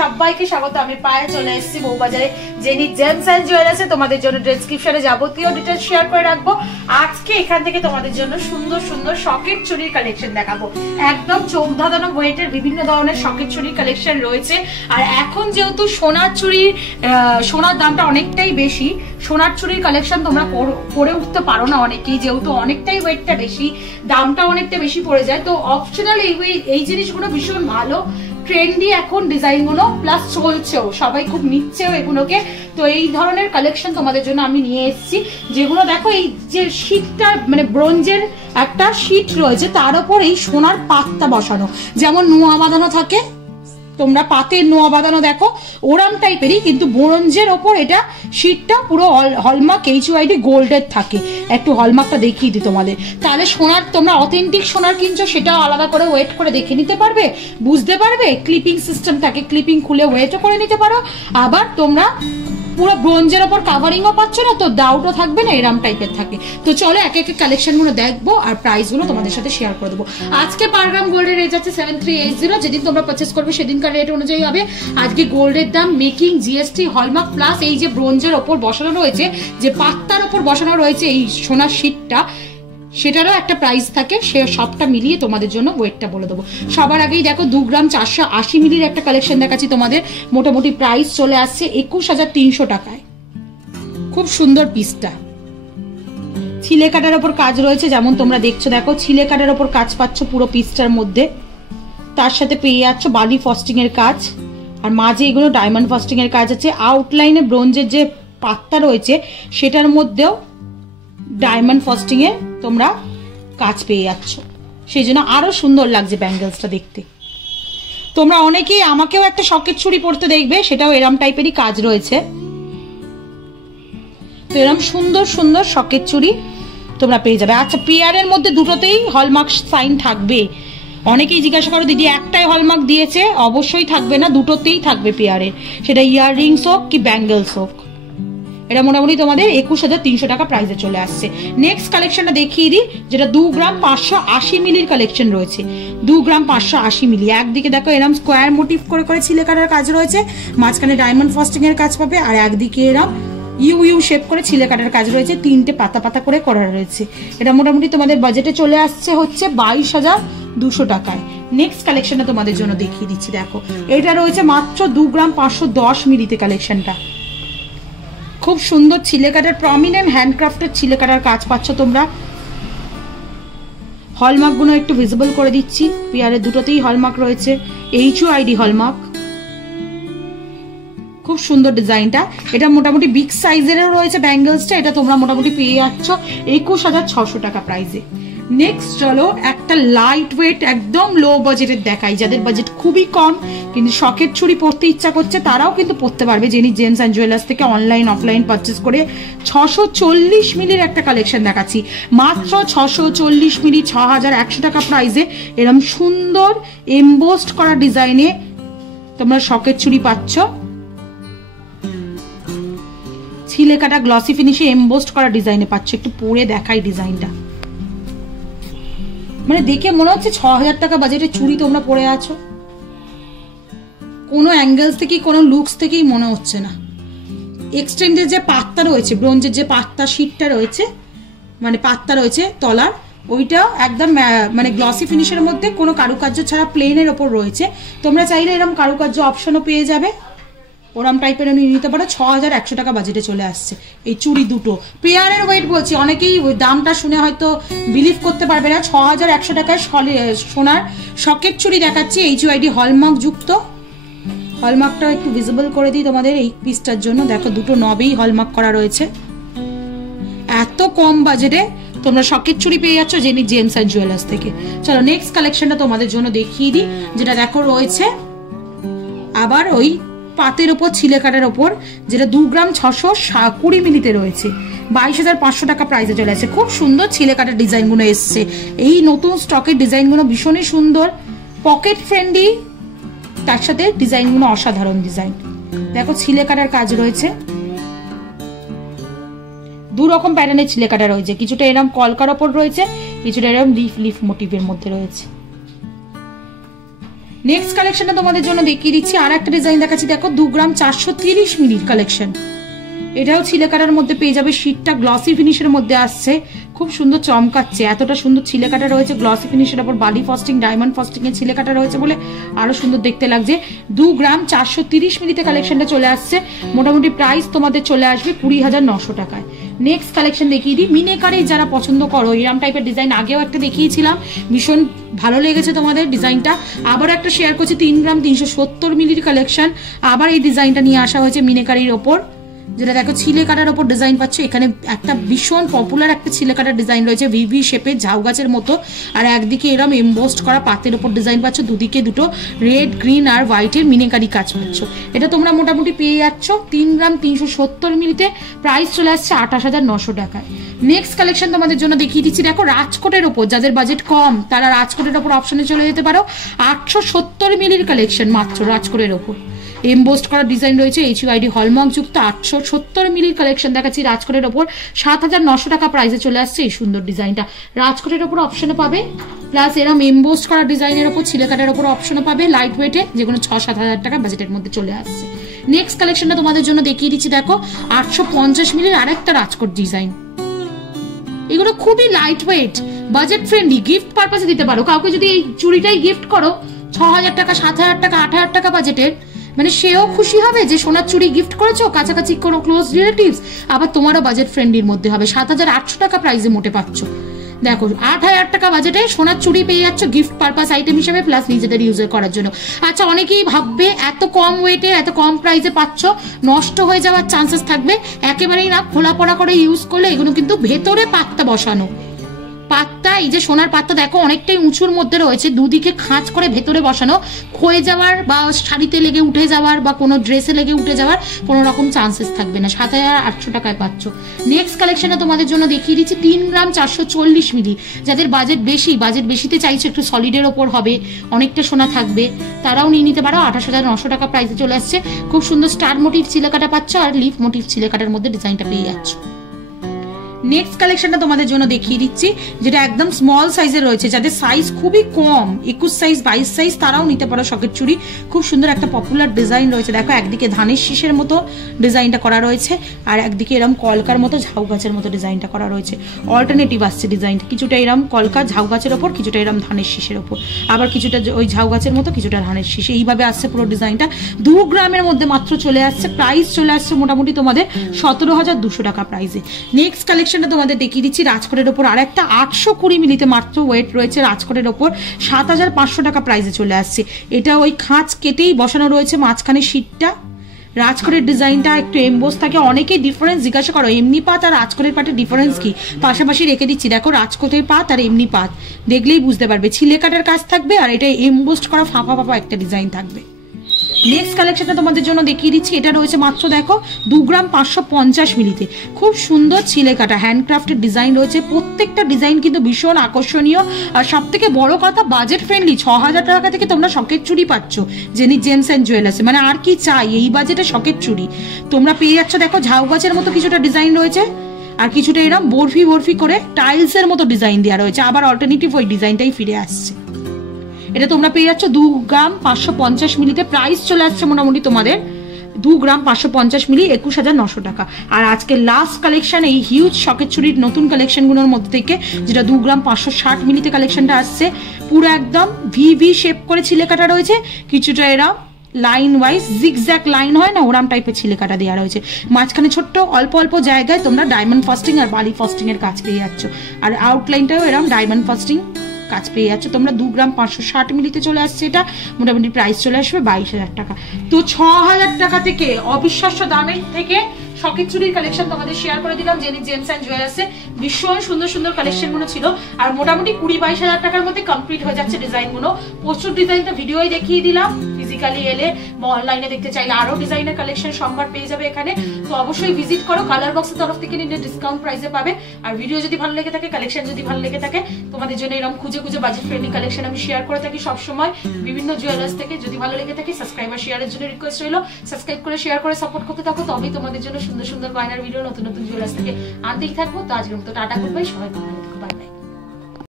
সবাইকে স্বাগত। আমি পায়ে চলে এসেছি বউবাজারে জেনি জেমস এন্ড জুয়েলার্সে। তোমাদের জন্য ডেসক্রিপশনে যাবতীয় ডিটেইলস শেয়ার করে রাখবো। আজকে এখান থেকে তোমাদের জন্য সুন্দর সুন্দর সকেট চুড়ির কালেকশন দেখাবো। একদম চোখ ধাঁধানো ওয়েটের বিভিন্ন ধরনের সকেট চুড়ির কালেকশন রয়েছে। আর এখন যেহেতু সোনার দামটা অনেকটাই বেশি, সোনার চুড়ির কালেকশন তোমরা করে উঠতে পারো না অনেকেই, যেহেতু অনেকটাই ওয়েটটা বেশি, দামটা অনেকটা বেশি পড়ে যায়। তো অপশনাল এই জিনিসগুলো ভীষণ ভালো, ট্রেন্ডি এখন ডিজাইনগুলো, প্লাস চলছেও, সবাই খুব নিচ্ছেও এগুলোকে। তো এই ধরনের কালেকশন তোমাদের জন্য আমি নিয়ে এসেছি, যেগুলো দেখো এই যে শীটটা মানে ব্রোঞ্জের একটা শীট রয়েছে, তার উপর এই সোনার পাতটা বসানো, যেমন নোয়া বাঁধানো থাকে, তোমরা পাতের নোয়া বাঁধানো দেখো ওরাম টাইপেরই, কিন্তু ব্রোঞ্জের ওপর এটা শীটটা পুরো হলমার্ক HUID গোল্ডের থাকে। একটু হলমার্কটা দেখিয়ে দিই তোমাদের, তাহলে সোনার তোমরা অথেন্টিক সোনার কিনছো সেটাও আলাদা করে ওয়েট করে দেখে নিতে পারবে, বুঝতে পারবে। ক্লিপিং সিস্টেম থাকে, ক্লিপিং খুলে ওয়েটও করে নিতে পারো। আবার তোমরা পুরো ব্রোঞ্জের ওপর কাভারিংও পাচ্ছ না, তো ডাউটও থাকবে না, এরম টাইপের থাকে। তো চলো এক এক কালেকশন গুলো দেখবো আর প্রাইস গুলো তোমাদের সাথে শেয়ার করে দেবো। আজকে পার গ্রাম গোল্ডের রেট আছে 7380, যেদিন তোমরা পারচেস করবে সেদিনকার রেট অনুযায়ী হবে। আজকে গোল্ডের দাম মেকিং, GST, হলমার্ক, প্লাস এই যে ব্রোঞ্জের ওপর বসানো রয়েছে, যে পাত্তার ওপর বসানো রয়েছে এই সোনার শীটটা, সেটারও একটা প্রাইস থাকে। সে সবটা মিলিয়ে তোমাদের জন্য ওয়েটটা বলে দেবো। সবার আগেই দেখো 2 গ্রাম 480 মিলির একটা কালেকশন দেখাচ্ছি তোমাদের। মোটামুটি প্রাইস চলে আসছে 21,300 টাকায়। খুব সুন্দর পিসটা, ছিলে কাটার ওপর কাজ রয়েছে, যেমন তোমরা দেখছো, দেখো ছিলে কাটার ওপর কাজ পাচ্ছ পুরো পিসটার মধ্যে। তার সাথে পেয়ে যাচ্ছ বালি ফস্টিং এর কাজ, আর মাঝে এগুলো ডায়মন্ড ফস্টিং এর কাজ আছে। আউটলাইনে ব্রোঞ্জের যে পাত্তা রয়েছে সেটার মধ্যেও ডায়মন্ড ফস্টিং এ তোমরা কাজ পেয়ে যাচ্ছ, সেই জন্য আরো সুন্দর লাগছে ব্যাঙ্গেলসটা দেখতে। তোমরা অনেকেই আমাকেও একটা সকেট চুড়ি পরতে দেখবে, সেটাও এরম টাইপেরই কাজ রয়েছে। তো এরম সুন্দর সুন্দর সকেট চুড়ি তোমরা পেয়ে যাবে। আচ্ছা, পেয়ারের মধ্যে দুটোতেই হলমার্ক সাইন থাকবে। অনেকেই জিজ্ঞাসা করো দিদি একটাই হলমার্ক দিয়েছে, অবশ্যই থাকবে না, দুটোতেই থাকবে পেয়ারের, সেটা ইয়াররিংস হোক কি ব্যাঙ্গেলস হোক। এটা মোটামুটি তোমাদের 21,300 টাকা প্রাইসে চলে আসছে। নেক্সট কালেকশনটা দেখিয়ে দিই, যেটা 2 গ্রাম 580 মিলির কালেকশন রয়েছে। 2 গ্রাম 580 মিলি, একদিকে দেখো এরম স্কোয়ার মোটিভ করে করে ছিলে কাটার কাজ রয়েছে, মাঝখানে ডায়মন্ড ফস্টিং এর কাজ পাবে, আর একদিকে এরম ইউ শেপ করে ছিলে কাটার কাজ রয়েছে, 3টে পাতা পাতা করে করা রয়েছে। এটা মোটামুটি তোমাদের বাজেটে চলে আসছে হচ্ছে 22,200 টাকায়। নেক্সট কালেকশনটা তোমাদের জন্য দেখিয়ে দিচ্ছি, দেখো এটা রয়েছে মাত্র 2 গ্রাম 510 মিলিতে কালেকশনটা। খুব সুন্দর ছিলে কাটার, প্রমিনেন্ট হ্যান্ডক্রাফটের ছিলে কাটার কাজ পাচ্ছ তোমরা। হলমার্ক গুলো একটু ভিজিবল করে দিচ্ছি, পেয়ারে দুটোতেই হলমার্ক রয়েছে, HUID হলমার্ক। খুব সুন্দর ডিজাইনটা। এটা মোটামুটি বিগ সাইজেরও রয়েছে ব্যাঙ্গেলসটা, এটা তোমরা মোটামুটি পেয়ে যাচ্ছ 21,600 টাকা প্রাইসে। নেক্সট চলো একটা লাইট ওয়েট একদম লো বাজেটের দেখাই, যাদের বাজেট খুবই কম কিন্তু শখের চুড়ি পরতে ইচ্ছা করছে তারাও কিন্তু পরতে পারবে। জেনি জেমস অ্যান্ড জুয়েলার্স থেকে অনলাইন অফলাইন পারচেস করে 640 মিলির একটা কালেকশন দেখাচ্ছি, মাত্র 640 মিলি 6,100 টাকা প্রাইসে। এরকম সুন্দর এমবোসড করা ডিজাইনে তোমরা শখের চুড়ি পাচ্ছ, ছিলে কাটা গ্লসি ফিনিশে এমবোসড করা ডিজাইনে পাচ্ছ। একটু পরে দেখাই ডিজাইনটা, মানে দেখে মনে হচ্ছে 6,000 টাকা বাজেটের চুড়ি তোমরা পরে আছো। কোনো অ্যাঙ্গেলস থেকেই কোনো লুকস থেকেই মনে হচ্ছে না। এক্সটেন্ডের যে পাত্তা রয়েছে, ব্রোঞ্জের যে পাত্তা শীটটা রয়েছে, মানে পাত্তা রয়েছে তলার, ওইটা একদম মানে গ্লসি ফিনিশের মধ্যে কোনো কারুকার্য ছাড়া প্লেনের ওপর রয়েছে। তোমরা চাইলে এরকম কারুকার্য অপশনও পেয়ে যাবে, ওরম টাইপের নিতে পারো। 6,100 টাকা বাজেটে চলে আসছে এই চুড়ি দুটো। পেয়ারের ওয়েট বলছি, অনেকেই ওই দামটা শুনে হয়তো বিলিভ করতে পারবে না। 6,100 টাকায় সোনার সকেট চুড়ি দেখাচ্ছি, HUID হলমার্ক যুক্ত। হলমার্কটা একটু ভিজিবল করে দিই তোমাদের এই পিসটার জন্য। দেখো দুটো নবেই হলমার্ক করা রয়েছে। এত কম বাজেটে তোমরা সকেট চুড়ি পেয়ে যাচ্ছ জেনি জেমস অ্যান্ড জুয়েলার্স থেকে। চলো নেক্সট কালেকশনটা তোমাদের জন্য দেখিয়ে দিই, যেটা দেখো রয়েছে আবার ওই পাতের ওপর ছিলে কাটার ওপর, যেটা 2 গ্রাম 620 মিলিতে রয়েছে, 22,500 টাকা প্রাইসে চলে আসছে। খুব সুন্দর ছিলে কাটার ডিজাইনগুলো এসছে, এই নতুন স্টকের ডিজাইনগুলো ভীষণই সুন্দর, পকেট ফ্রেন্ডলি, তার সাথে ডিজাইনগুলো অসাধারণ ডিজাইন। দেখো ছিলে কাটার কাজ রয়েছে, 2 রকম প্যাটার্নের ছিলে কাটা রয়েছে, কিছুটা এরকম কলকার ওপর রয়েছে, কিছুটা এরকম লিফ মোটিভের মধ্যে রয়েছে। নেক্সট কালেকশনটা তোমাদের জন্য দেখিয়ে দিচ্ছি, আর একটা ডিজাইন দেখাচ্ছি। দেখো 2 গ্রাম 430 মিলির কালেকশন, এটাও ছিলে কাটার মধ্যে পেয়ে যাবে। শীটটা গ্লসি ফিনিশের মধ্যে আসছে, খুব সুন্দর চমকাচ্ছে, এতটা সুন্দর ছিলে কাটা রয়েছে। গ্লসি ফিনিশের উপর বালি ফস্টিং, ডায়মন্ড ফস্টিং এর ছিলে কাটা রয়েছে বলে আরো সুন্দর দেখতে লাগছে। 2 গ্রাম 430 মিলিতে কালেকশনটা চলে আসছে। মোটামুটি প্রাইস তোমাদের চলে আসবে 20,900 টাকায়। নেক্সট কালেকশন দেখিয়ে দিই। মিনেকারি যারা পছন্দ করো, এরম টাইপের ডিজাইন আগেও একটা দেখিয়েছিলাম, ভীষণ ভালো লেগেছে তোমাদের ডিজাইনটা। আবার একটা শেয়ার করছি 3 গ্রাম 370 মিলির কালেকশন। আবার এই ডিজাইনটা নিয়ে আসা হয়েছে মিনেকারির ওপর, যেটা দেখো ছিলে কাটার ওপর ডিজাইন পাচ্ছ। এখানে একটা ভীষণ পপুলার একটা ছিলে কাটার ডিজাইন রয়েছে, ভিভি শেপের ঝাউ গাছের মতো, আর একদিকে এরম এমবোস্ট করা পাতের ওপর ডিজাইন পাচ্ছ, দুদিকে দুটো রেড, গ্রিন আর হোয়াইটের মিনেকারি কাজ পাচ্ছ। এটা তোমরা মোটামুটি পেয়ে যাচ্ছ 3 গ্রাম 370 মিলিতে। প্রাইস চলে আসছে 28,900 টাকায়। নেক্সট কালেকশন তোমাদের জন্য দেখিয়ে দিচ্ছি। দেখো রাজকোটের ওপর যাদের বাজেট কম, তারা রাজকোটের ওপর অপশনে চলে যেতে পারো। 870 মিলির কালেকশন মাত্র রাজকোটের ওপর, এমবোস্ট করা ডিজাইন রয়েছে, HUID হলমার্ক যুক্ত 870 মিলির কালেকশন দেখাচ্ছি রাজকোটের ওপর। 7,900 টাকা প্রাইসে চলে আসছে এই সুন্দর ডিজাইনটা। রাজকোটের ওপর অপশনে পাবে, প্লাস এরম এমবোস্ট করা ডিজাইনের ওপর ছিলে কাটার ওপর অপশনে পাবে, লাইট ওয়েটে, যেগুলো 6-7 হাজার টাকা বাজেটের মধ্যে চলে আসছে। নেক্সট কালেকশনটা তোমাদের জন্য দেখিয়ে দিচ্ছি। দেখো 850 মিলির আরেকটা রাজকোট ডিজাইন। এগুলো খুবই light weight, budget friendly, gift পারপাসে দিতে পারো। কাউকে যদি এই চুড়িটাই গিফট করো 6,000 টাকা, 7,000 টাকা, 8,000 টাকা বাজেটের, মানে সেও খুশি হবে যে সোনার চুড়ি গিফট করেছো, কাছাকাছি কোনো ক্লোজ রিলেটিভস, আবার তোমারও বাজেট ফ্রেন্ডলির মধ্যে হবে। 7,800 টাকা প্রাইসে মোটে পাচ্ছ। দেখো 8,000 টাকা বাজেটে সোনার চুড়ি পেয়ে যাচ্ছ গিফট পারপাস আইটেম হিসেবে, প্লাস নিজেদের ইউজের করার জন্য। আচ্ছা, অনেকেই ভাববে এত কম ওয়েটে এত কম প্রাইসে পাচ্ছ, নষ্ট হয়ে যাওয়ার চান্সেস থাকবে। একেবারেই না, খোলা পড়া করে ইউজ করলে এগুলো কিন্তু ভেতরে পাত্তা বসানো পাত্তা, এই যে সোনার পাত্তা দেখো অনেকটাই উঁচুর মধ্যে রয়েছে, দুদিকে খাঁজ করে ভেতরে বসানো, ক্ষয়ে যাওয়ার বা শাড়িতে লেগে উঠে যাওয়ার বা কোনো ড্রেসে লেগে উঠে যাওয়ার কোনো রকম চান্সেস থাকবে না। 7,800 টাকায় পাচ্ছ। নেক্সট কালেকশনে তোমাদের জন্য দেখিয়ে দিচ্ছি 3 গ্রাম 440 মিলি। যাদের বাজেট বেশিতে চাইছে, একটু সলিডের ওপর হবে, অনেকটা সোনা থাকবে, তারাও নিয়ে নিতে পারো। 28,900 টাকা প্রাইসে চলে আসছে। খুব সুন্দর স্টার মোটিভ ছিলেকাটা পাচ্ছ, আর লিফ মোটিভ ছিলেকাটার মধ্যে ডিজাইনটা পেয়ে যাচ্ছ। নেক্সট কালেকশনটা তোমাদের জন্য দেখিয়ে দিচ্ছি, যেটা একদম স্মল সাইজের রয়েছে। যাদের সাইজ খুবই কম, 21 সাইজ 22 সাইজ, তারাও নিতে পারো শখের চুড়ি। খুব সুন্দর একটা পপুলার ডিজাইন রয়েছে। দেখো একদিকে ধানের শীষের মতো ডিজাইনটা করা রয়েছে, আর একদিকে এরম কলকার মতো ঝাউ গাছের মতো ডিজাইনটা করা রয়েছে। অল্টারনেটিভ আসছে ডিজাইনটা, কিছুটা এরম কলকা ঝাউ গাছের ওপর, কিছুটা এরম ধানের শীষের ওপর, আবার কিছুটা ওই ঝাউ গাছের মতো, কিছুটা ধানের শীষ, এইভাবে আসছে পুরো ডিজাইনটা। 2 গ্রামের মধ্যে মাত্র চলে আসছে। প্রাইস চলে আসছে মোটামুটি তোমাদের 17,200 টাকা প্রাইসে। নেক্সট কালেকশন তোমাদের দেখিয়ে দিচ্ছি রাজকোটের ওপর, আর একটা 820 মিলিতে মাত্র ওয়েট রয়েছে রাজকোটের ওপর। 7,500 টাকা প্রাইসে চলে আসছে। এটা ওই খাঁজ কেটেই বসানো রয়েছে মাঝখানে শীটটা। রাজকোটের ডিজাইনটা একটু এমবোস থাকে, অনেকেই ডিফারেন্স জিজ্ঞাসা করো এমনি পাত আর রাজকোটের পাটের ডিফারেন্স কি, পাশাপাশি রেখে দিচ্ছি। দেখো রাজকোটের পাত আর এমনি পাত দেখলেই বুঝতে পারবে, ছিলে কাটার কাজ থাকবে, আর এটা এমবোস্ট করা ফাঁপা ফাঁপা একটা ডিজাইন থাকবে। নেক্সট কালেকশনটা তোমাদের জন্য দেখিয়ে দিচ্ছি। এটা রয়েছে মাত্র দেখো 2 গ্রাম 550 মিলিতে। খুব সুন্দর ছিলে কাটা হ্যান্ডক্রাফটের ডিজাইন রয়েছে। প্রত্যেকটা ডিজাইন কিন্তু ভীষণ আকর্ষণীয়, আর সব থেকে বড় কথা বাজেট ফ্রেন্ডলি। 6,000 টাকা থেকে তোমরা শখের চুড়ি পাচ্ছ জেনি জেমস অ্যান্ড জুয়েলার্সে, মানে আর কি চাই এই বাজেটে শখের চুড়ি তোমরা পেয়ে যাচ্ছ। দেখো ঝাউ গাছের মতো কিছুটা ডিজাইন রয়েছে, আর কিছুটা এরকম বরফি করে টাইলসের মতো ডিজাইন দেওয়া রয়েছে। আবার অল্টারনেটিভ ওই ডিজাইনটাই ফিরে আসছে। এটা তোমরা পেয়ে যাচ্ছ 2 গ্রাম 550 মিলিতে। প্রাইস চলে আসছে মোটামুটি তোমাদের 2 গ্রাম 550 মিলি 21,900 টাকা। আর আজকে লাস্ট কালেকশন এই হিউজ শখের চুড়ির নতুন কালেকশনগুলোর মধ্যে থেকে, যেটা 2 গ্রাম 560 মিলিতে কালেকশনটা আসছে। পুরো একদম ভিভি শেপ করে ছিলে কাটা রয়েছে, কিছুটা এরা লাইন ওয়াইজ জিগজ্যাগ লাইন হয় না, ওরাম টাইপের ছিলে কাটা দেওয়া রয়েছে। মাঝখানে ছোট্ট অল্প অল্প জায়গায় তোমরা ডায়মন্ড ফাস্টিং আর বালি ফাস্টিং এর কাজ পেয়ে যাচ্ছ, আর আউটলাইনটাও এরকম ডায়মন্ড ফাস্টিং কাজ পেয়ে যাচ্ছে তোমরা। 2 গ্রাম 560 মিলিতে চলে আসছে। এটা মোটামুটি প্রাইস চলে আসবে 22,000 টাকা। তো 6,000 টাকা থেকে অবিশ্বাস্য দামের থেকে শখের চুড়ির কালেকশন তোমাদের শেয়ার করে দিলাম জেনি জেমস অ্যান্ড জুয়েলার্সে। ভীষণ সুন্দর সুন্দর কালেকশন গুলো ছিল, আর মোটামুটি 20-22 টাকার মধ্যে কমপ্লিট হয়ে যাচ্ছে ডিজাইন গুলো। প্রচুর ডিজাইনটা ভিডিওই দেখিয়ে দিলাম, ফিজিক্যালি এলে বা অনলাইনে দেখতে চাইলে আরো ডিজাইনের কালেকশন সম্ভার পেয়ে যাবে এখানে। তো অবশ্যই ভিজিট করো, কালার বক্সের তরফ থেকে নিলে ডিসকাউন্ট প্রাইসে পাবে। আর ভিডিও যদি ভালো লেগে থাকে, কালেকশন যদি ভালো লেগে থাকে, তোমাদের জন্য এরকম খুঁজে বাজেট ফ্রেন্ডলি কালেকশন আমি শেয়ার করে থাকি সবসময় বিভিন্ন জুয়েলার্স থেকে। যদি ভালো লেগে থাকে সাবস্ক্রাইবার শেয়ারের জন্য রিকোয়েস্ট রইলো, সাবস্ক্রাইব করে শেয়ার করে সাপোর্ট করতে থাকো, তবেই তোমাদের জন্য সুন্দর সুন্দর গয়নার ভিডিও নতুন নতুন জুয়েলার্স থেকে আনতেই থাকবো। তো আজকের মতো টাটা, গুড বাই, সবাই ভালো।